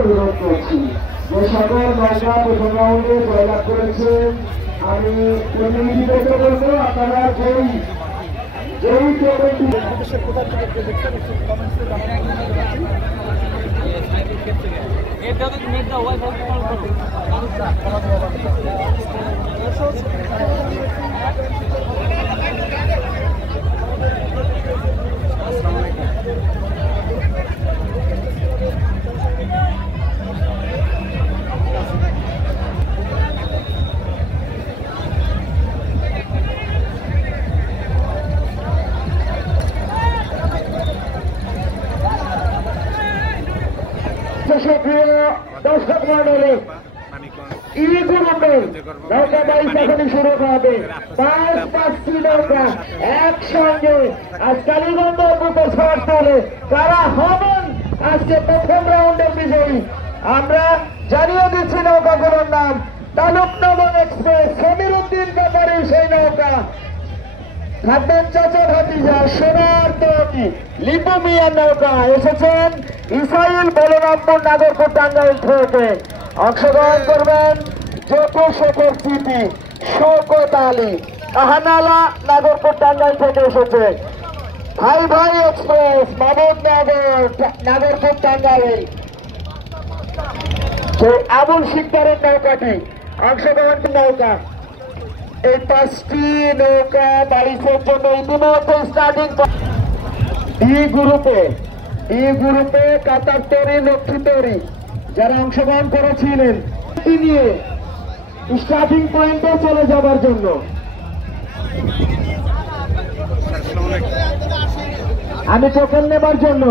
অনুরোধ করছি যে সকল নৌকা প্রথম রাউন্ডে জয়লাভ করেছে আমি প্রতিনিধিত্ব করবো। আপনারা যেই ট্রফিটি সুপ্রিয় দর্শক মন্ডলী নৌকা বাইশ এখনই শুরু হবে। পাঁচটি নৌকা একসঙ্গে আজ কালীগঞ্জ বুকে ঝড় তোলে। কারা হবেন আজকে প্রথম রাউন্ডের বিজয়ী আমরা জানিয়ে দিচ্ছি নৌকাগুলোর নাম। তালুকনগর এক্সপ্রেস, সমীর উদ্দিন ব্যাপারী সেই নৌকা, খাদ্যান চাচা ভাতিজা সোনার তরী লিপু মিয়ার নৌকা এসেছেন ইসাইল বলরামপুর নাগরপুর টাঙ্গাইল থেকে। অংশগ্রহণ করবেন জোটু শেখের সিপি শওকত আলী কাহানালা নাগরপুর টাঙ্গাইল থেকে এসেছে। ভাই ভাই এক্সপ্রেস মাহমুদনগর নাগরপুর টাঙ্গাইল আবুল শিকদারের নৌকাটি অংশগ্রহণ নৌকা। এই পাঁচটি নৌকা বাইশের জন্য ইতিমধ্যে স্টার্টিং গ্রুপে কাতার তরি লক্ষ্মী তরি যারা অংশগ্রহণ করেছিলেন নিয়ে স্টার্টিং পয়েন্টে চলে যাবার জন্য আমি টোকেন নেবার জন্য